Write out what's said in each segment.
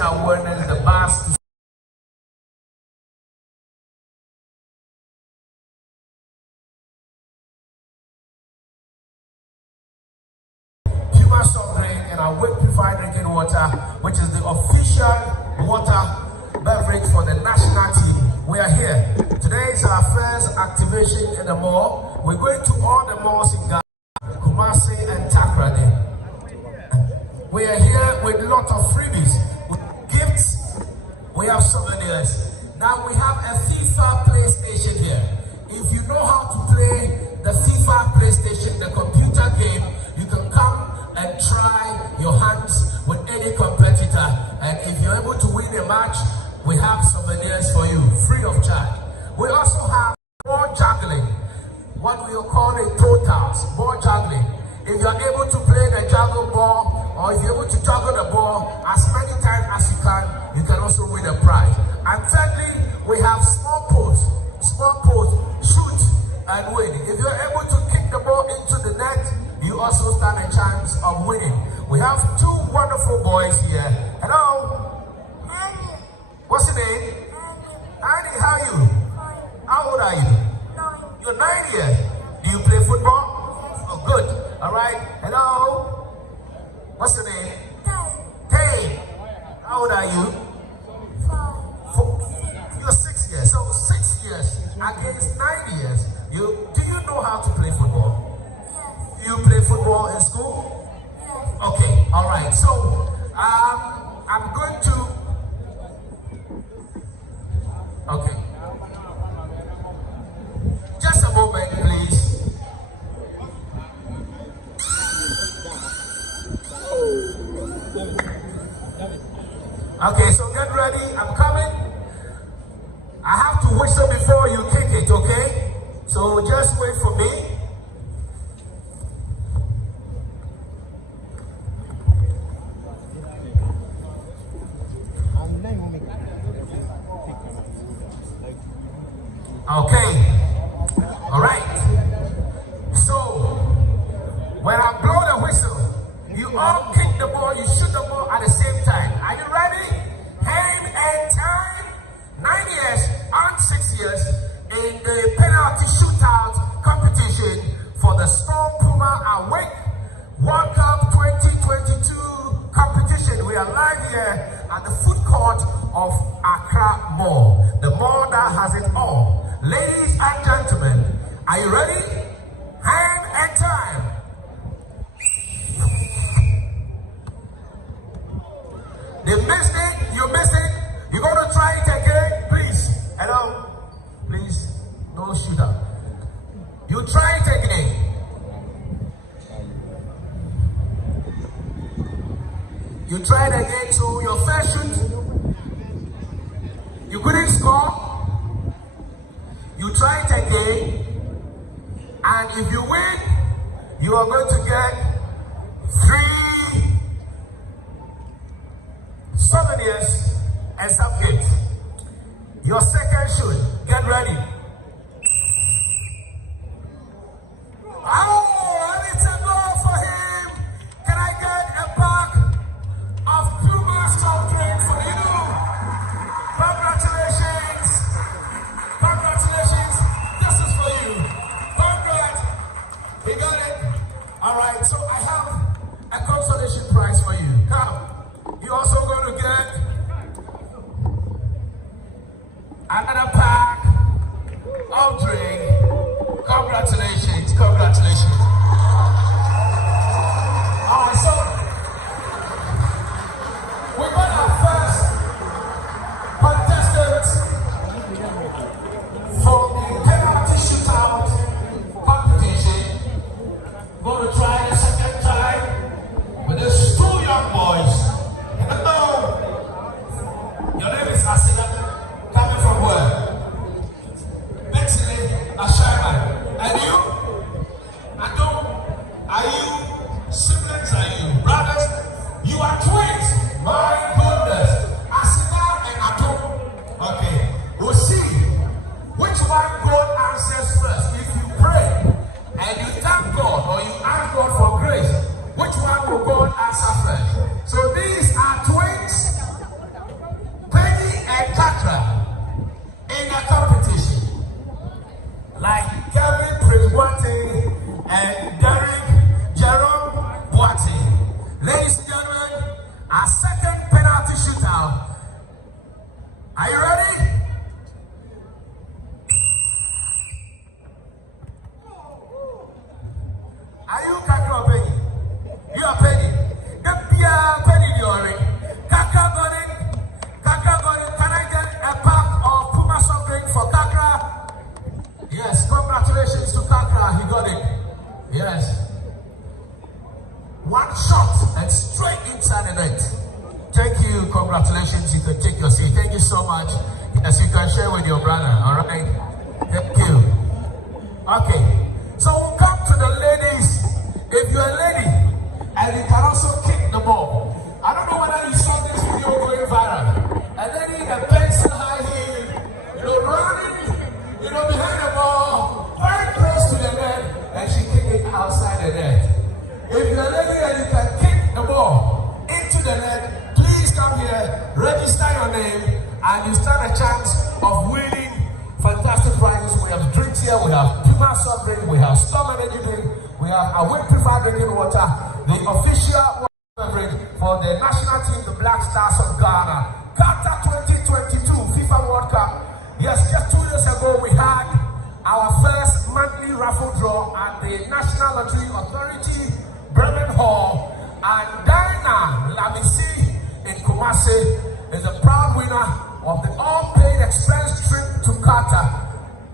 raising awareness, the bars. Puma soft drink and Awake purified drinking water, which is the official water beverage for the national team. We are here. Today is our first activation in the mall. We're going to all the malls in Ghana, Kumasi and Takrady. We are here with a lot of freebies, with gifts. We have souvenirs. Now we have a FIFA PlayStation here. If you know how to play the FIFA PlayStation, the computer game, you can come and try your hands with any competitor. And if you're able to win a match, we have souvenirs for you, free of charge. We also have ball juggling, what we call a totals, ball juggling. If you're able to play the juggle ball, or if you're able to juggle the ball as many times as you can also win a prize. And thirdly, we have small post, shoot and win. If you're able to kick the ball into the net, you also stand a chance of winning. We have two wonderful boys here. Hello? What's your name? Andy, how are you? How old are you? 9. You're 9 years. Do you play football? Oh, good. All right. Hello? What's your name? Tay. How old are you? 4. You're 6 years. So 6 years against 9 years. Do you know how to play football? Yes. Do you play football in school? Yes. Okay. All right. So I'm going to. Okay. Just a moment, please. Okay, so get ready. I'm coming. I have to whistle before you kick it, okay? So just wait for me. Okay. All right. So when I blow the whistle, you all kick the ball, you shoot the ball at the same time. Are you ready? Hand and time. 9 years and 6 years in the penalty shootout competition for the StormPumaAwake World Cup 2022 competition. We are live here at the food court of Accra Mall, the mall that has it all. Ladies and gentlemen, are you ready? Hand and time. They missed it, you missed it. You're going to try it again, please. Hello? Please, no shooter. You try it again. You try it again, so your first shoot, you couldn't score. You try it again, and if you win, you are going to get 3 souvenirs and some gifts. Your second shoot, get ready. Oh, and it's a goal for him. Can I get a pack of Puma soft drink for you? Congratulations. Congratulations. This is for you. Congrats. We got it. All right, so I have a consolation prize for you. Come. You're also going to get another pack of drink. Congratulations. Congratulations. All right, so we got our first contestants for the penalty shootout competition. Going to try the second time with these 2 young boys. Hello. Your name is Asila. Coming from where? Bexley, Ashaiman. And you? congratulations to Kaka. He got it. Yes. One shot and straight inside the net. Thank you. Congratulations. You can take your seat. Thank you so much. Yes, you can share with your brother. All right. Thank you. Okay. So we'll come to the ladies. If you're a lady and you can also kick the ball. I don't know whether you saw this video going viral. A lady in a pencil high heel, running, behind the ball, very close to the net, and she kicked it outside the net. If you're a lady and you can kick the ball into the net, please come here, register your name, and you stand a chance of winning fantastic prizes. We have drinks here, we have Puma soft drink, we have Storm energy drink, we have Awake purified drinking water, the official water beverage for the national team, the Black Stars of Ghana. Qatar 2022 FIFA World Cup. Yes, just 2 years ago we had our first monthly raffle draw at the National Lottery Authority, Bremen Hall, and Diana Lamisi in Kumasi is a proud winner of the all-paid expense trip to Qatar.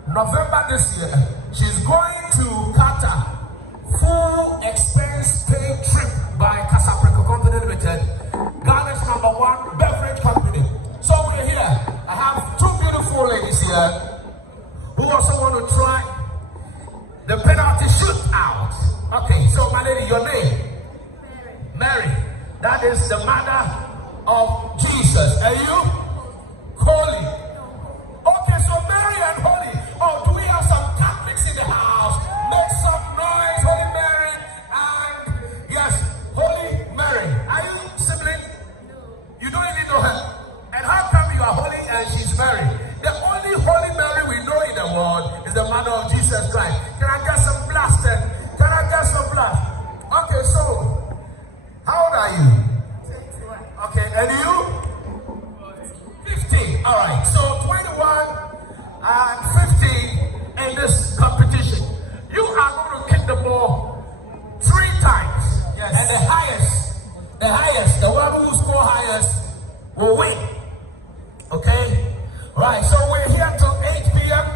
November this year, she's going to Qatar. Full expense paid trip by Kasapreko Company Limited, Ghana's #1 beverage company. So we're here. I have two beautiful ladies here who also want to try the penalty shootout. Okay, so my lady, your name? Mary. That is the mother of Jesus. And you? Holy. Okay, so Mary and Holy. Oh, do we have some Catholics in the house? Make some noise, Holy Mary. And yes, Holy Mary. Are you sibling? No. You don't even know her. And how come you are holy and she's Mary? The only Holy Mary we know in the world is the mother of Jesus Christ. Can I get some blast then? Can I get some blast? Okay, so how old are you? 21. Okay, and you? 15. All right, so 21 and 15 in this competition. You are going to kick the ball 3 times. Yes. And the highest, the one who score highest will win. Okay? Right, so we're here till 8 p.m.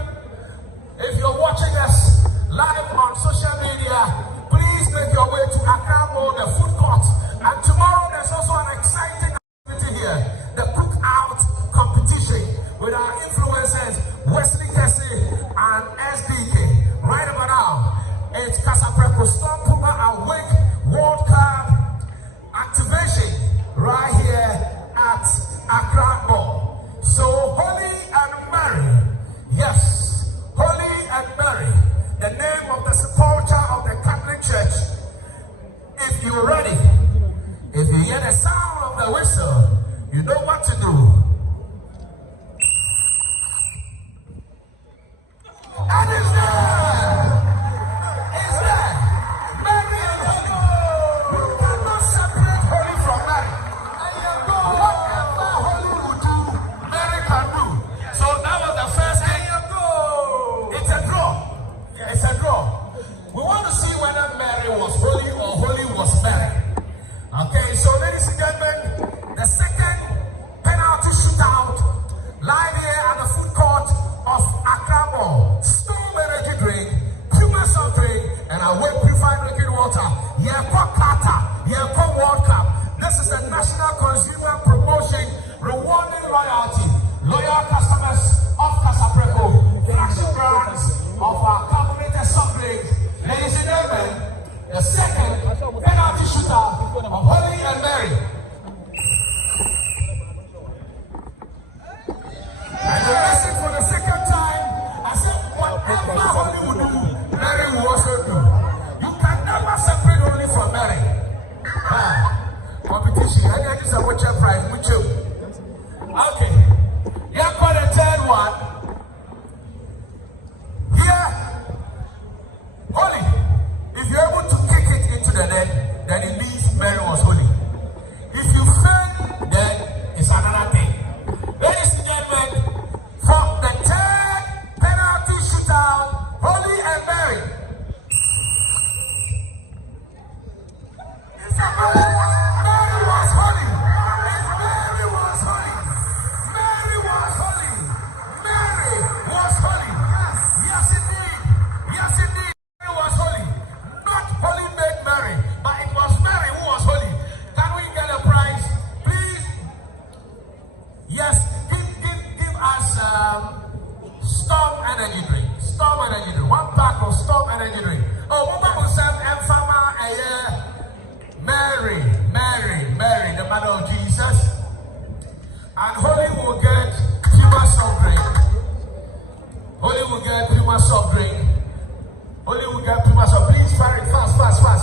If you're watching us live on social media, please make your way to Accra Mall, the food court. And tomorrow there's also an exciting activity here, the cookout competition with our influencers, Wesley Kessie and SDK. Right about now, it's Kasapreko StormPumaAwake World Cup activation right here at Accra Mall. So Holy and Mary, yes, Holy and Mary, the name of the sepulchre of the Catholic Church. If you're ready, if you hear the sound of the whistle, you know what to do. And it's there! It's there! Mary and Holy! You cannot separate Holy from Mary. Whatever Holy will do, Mary can do. So that was the first thing. It's a draw. It's a draw. We want to see whether Mary was holy or Holy was Mary. Okay, so ladies and gentlemen, the second penalty shootout live here at the food court of Accra Mall. Storm energy drink, Puma soft drink, and Awake purified drinking water. Yeah, for Qatar. Yeah, for World Cup. This is a national consumer promotion rewarding loyalty. Loyal customers of Kasapreko, flagship brands of our carbonated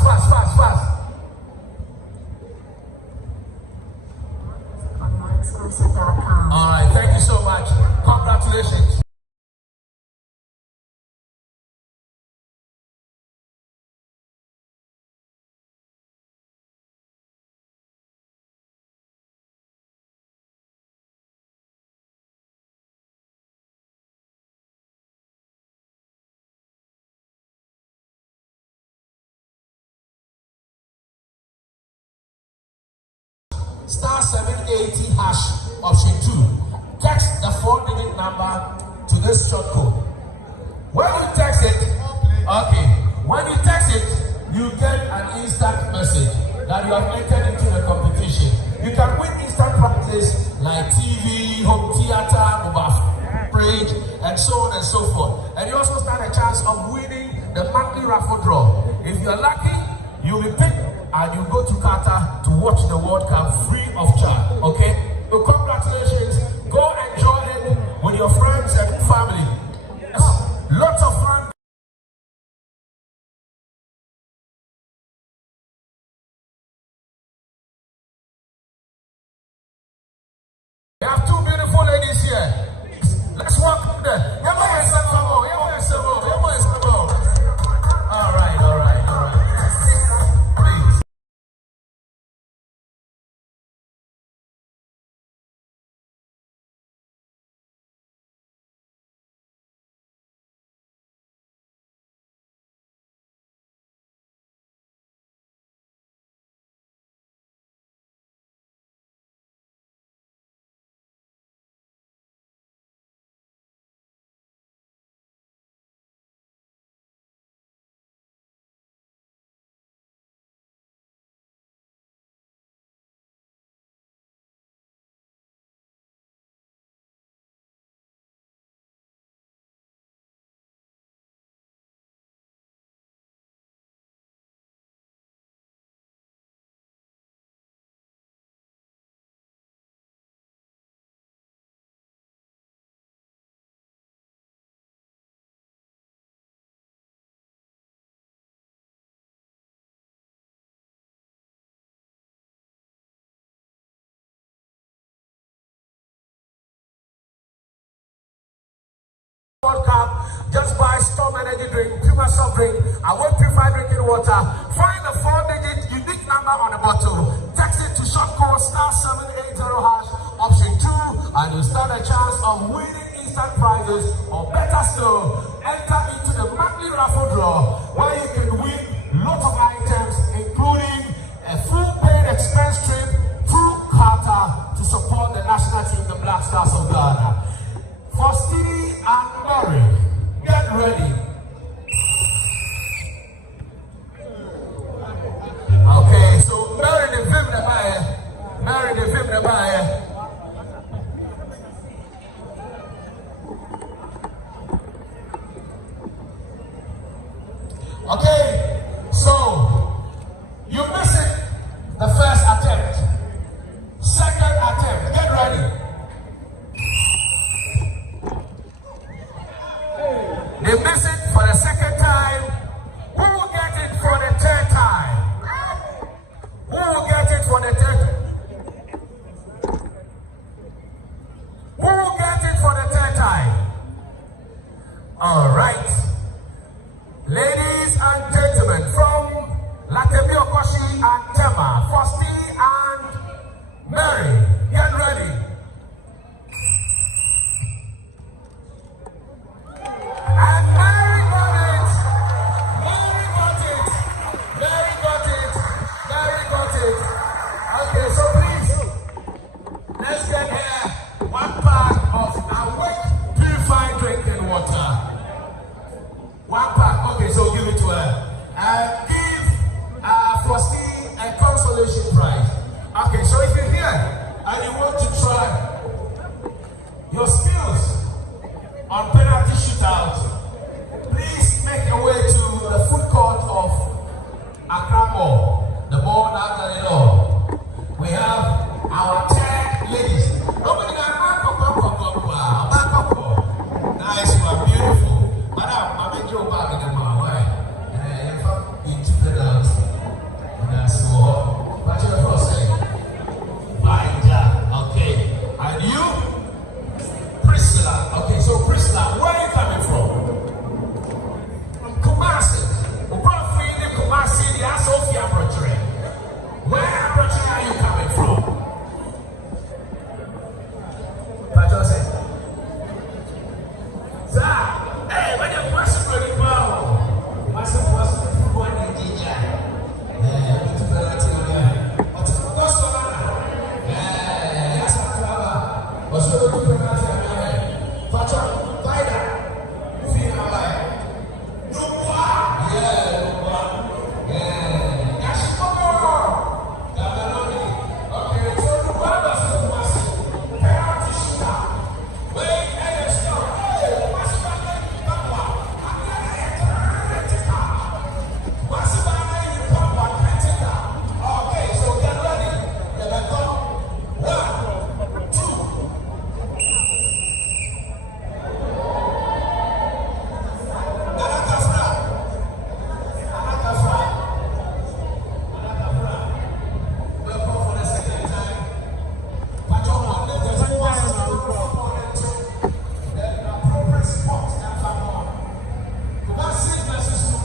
Fast. On All right, thank you so much. Congratulations. Star 780 hash option 2. Text the 4-digit number to this short code. When you text it, when you text it, you get an instant message that you have entered into the competition. You can win instant prizes like TV, home theater, mobile fridge, and so on and so forth. And you also stand a chance of winning the monthly raffle draw. If you're lucky, you'll be picked and you go to Qatar to watch the World Cup free of charge. Okay? So congratulations. Go enjoy it with your friends and family. Lots of fun. We have two beautiful ladies here. Let's walk there. All right. Please. World Cup, just buy Storm Energy drink, Puma soft drink, Awake purified drinking water. Find the 4-digit unique number on the bottle. Text it to short code star 780 hash option 2, and you stand a chance of winning instant prizes, or better still, enter into the monthly raffle draw where you can win lots of items, including a full paid expense trip through Qatar to support the national team, the Black Stars of Ghana. For Stevie and Murray, get ready. Okay, so Mary the film the buyer. Okay, so you miss it the first attempt. Second attempt, get ready. They miss it for the second time. Who will get it for the third time? Who will get it for the third? Who will get it for the third time? All right. Ladies and gentlemen, from Latebi Okoshi and Tema, Fosti and Mary, get ready. Okay, so please, let's get here one pack of Awake purified drinking water. One pack. Okay, so give it to her. And give Frosty a consolation prize. Okay, so if you're here and you want to try your skills on penalty shootout, please make your way to the food court of Accra Mall, the mall that you know. We have our 10 ladies. Nobody got nice one, beautiful. Madam, I'm in your bag in the mall. Why? In fact, you took the dance.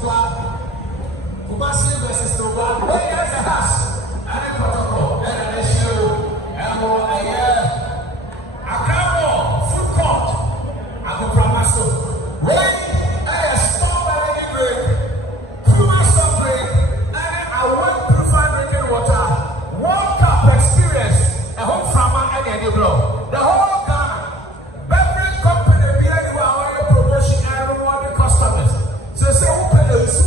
Kumasi versus Nova. Where is the house? And protocol. And an issue. And a year. Accra Mall, food court. Accra Mall. Where is StormPumaAwake? Puma soft drink. And a well-purified drinking water. World Cup experience. A home farmer and a new blow. The whole Ghana. Beverage company behind you are promotion and rewarding customers. So say open the issue.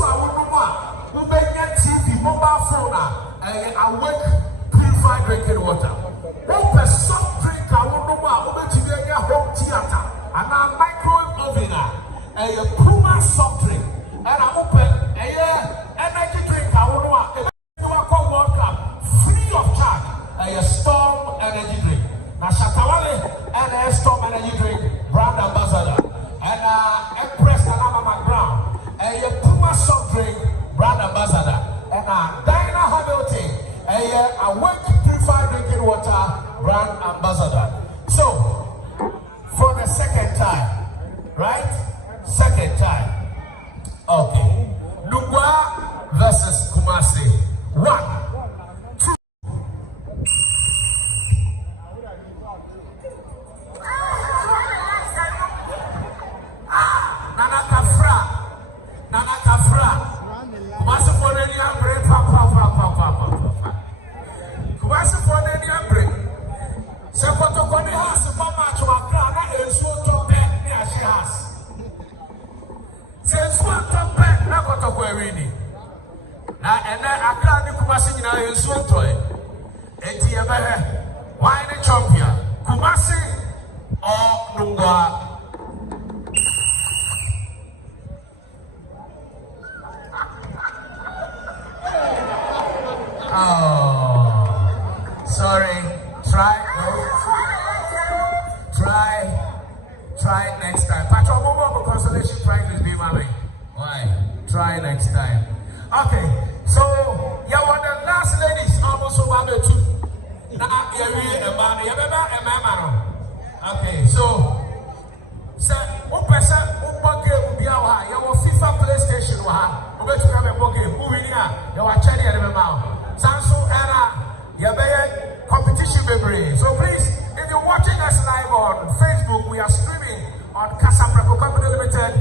TV, mobile phone, awake purified drinking water. Open soft drink, I won't know what, open TV, home theater, and a microwave oven, a Puma soft drink, and I open a energy drink, I won't know what, a World Cup, free of charge, a Storm energy drink. Now, Shatawale and a Storm energy drink, brand ambassador, and Empress Kanama Brown, a Puma soft drink, brand ambassador. And Diana Hamilton, a work purified drinking water brand ambassador. So, for the second time, right? Second time. Okay. Lugwa versus Kumasi. 1, 2. Nana Kafra. Kumasi for the young brain, Kumasi for the young brain. So, what to go to the house, Mama to Accra, and so to bed near she has. Since one top bed, not got to go reading. Now, and then Accra, the Kumasi now is so toy. Why the champion? Kumasi or Nungwa? Oh, sorry. Try next time. Patrol Momo consolation prize is being my why? Try next time. Okay, so you are the last ladies almost over the two. Now you're a man, you're a man. Okay, so sir, one person, one game, be our your FIFA PlayStation, who bet you have a game, who really are, you are Chinese at the mouth. Samsung era, you're competition memory. So please, if you're watching us live on Facebook, we are streaming on Kasapreko Company Limited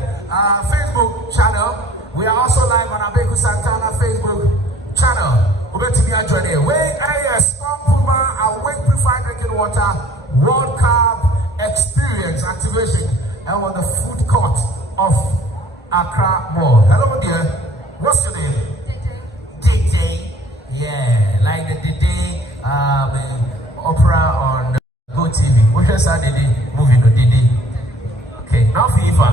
Facebook channel. We are also live on Abeku Santana Facebook channel. We're going to be joining. We are StormPumaAwake purified drinking water World Cup experience activation and on the food court of Accra Mall. Hello, dear. What's your name? DJ. Yeah, like the DJ opera on GoTV. What is that DJ movie? No DJ. Okay, now FIFA.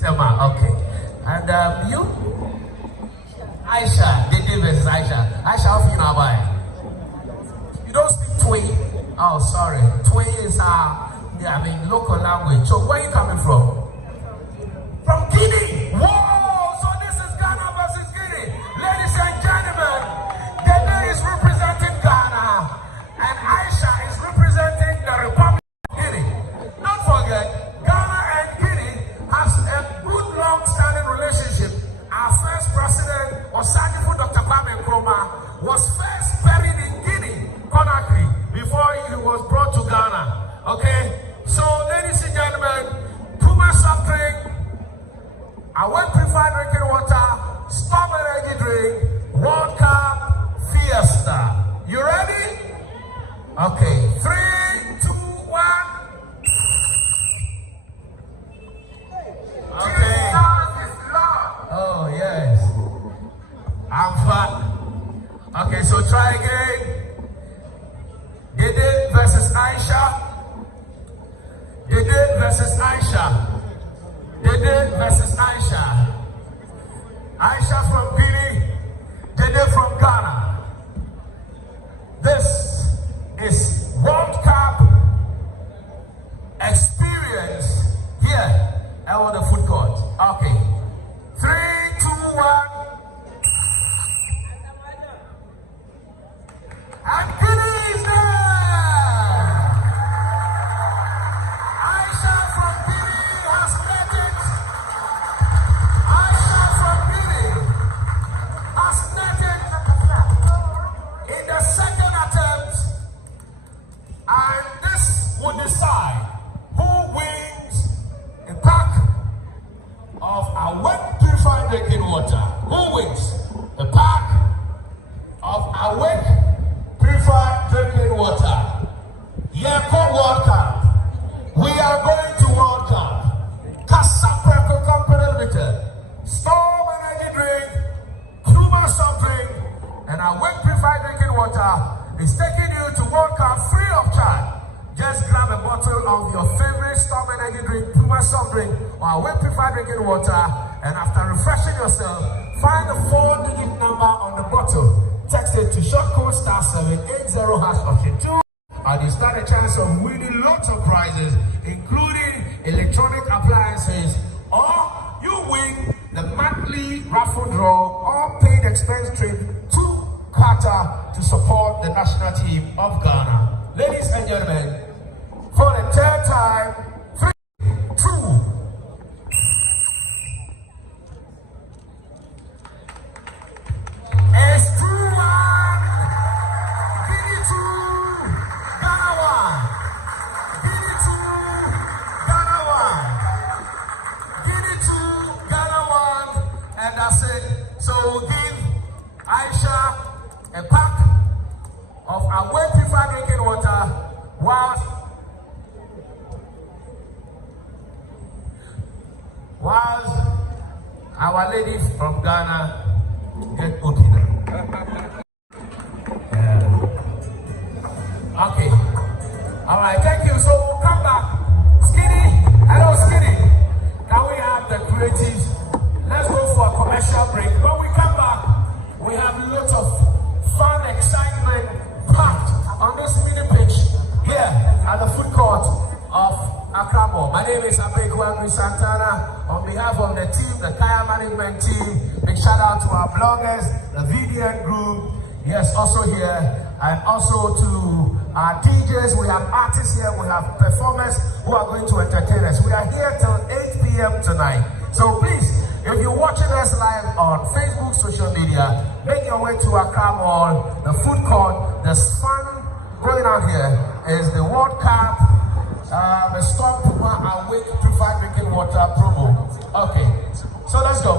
Selma. Okay, and you? Aisha. DJ versus Aisha. Aisha, how you know about it? You don't speak Twi. Oh, sorry. Twi is local language. So where are you coming from? From Guinea. Whoa! So this is Ghana versus Guinea. Ladies and gentlemen, Dede is representing Ghana, and Aisha is representing the Republic of Guinea. Don't forget, Ghana and Guinea has a good long-standing relationship. Our first president, Osagyefo Dr. Kwame Nkrumah, was first buried in Guinea, Conakry, before he was brought to Ghana. Okay? So, ladies and gentlemen, Puma soft drink, Awake purified drinking water, Storm energy drink, World Cup Fiesta. You ready? Okay, 3, 2, 1. Okay. Oh yes. I'm fat. Okay, so try again. Dede versus Aisha. Dede versus Aisha. Dede versus Aisha. Aisha from Guinea, Dede from Ghana. This is World Cup experience here at the food court. Okay. 3, 2, 1. And Guinea is there! Aisha from Guinea has made it! Aisha from Guinea water. Who wins? The pack of Awake Purified Drinking Water. Yeah, for World Cup. We are going to World Cup. Kasapreko Company Limited. Storm Energy Drink, Puma Soft Drink, and Awake Purified Drinking Water is taking you to World Cup free of charge. Just grab a bottle of your favorite Storm Energy Drink, Puma Soft Drink, or Awake Purified Drinking Water, and after refreshing yourself, find the 4-digit number on the bottle. Text it to short code *780# option 2, and you stand a chance of winning lots of prizes, including electronic appliances, or you win the monthly raffle draw or paid expense trip to Qatar to support the national team of Ghana. Ladies and gentlemen, for the third time, 3, 2. It's 2-1. Guinea 2, Ghana 1. Guinea 2, Ghana 1. Guinea 2, Ghana 1. And that's it. So we'll give Aisha a pack of Awake Purified Drinking Water whilst our ladies from Ghana get Okina. Yeah. Okay. All right. Thank you. So we'll come back. Skinny. Hello, Skinny. Can we have the creatives? Let's go for a commercial break. When we come back, we have lots of fun, excitement packed on this mini pitch here at the food court of Accra Mall. My name is Kasapreko Santana. On behalf of the team, the Kaya management team, big shout out to our bloggers, the VDN group, yes, also here, and also to our DJs. We have artists here, we have performers who are going to entertain us. We are here till 8 p.m. tonight. So please, if you're watching us live on Facebook, social media, make your way to Accra Mall, the food court. There's fun going on here. Is the World Cup, the StormPumaAwake Purified Drinking Water promo. Okay, so let's go.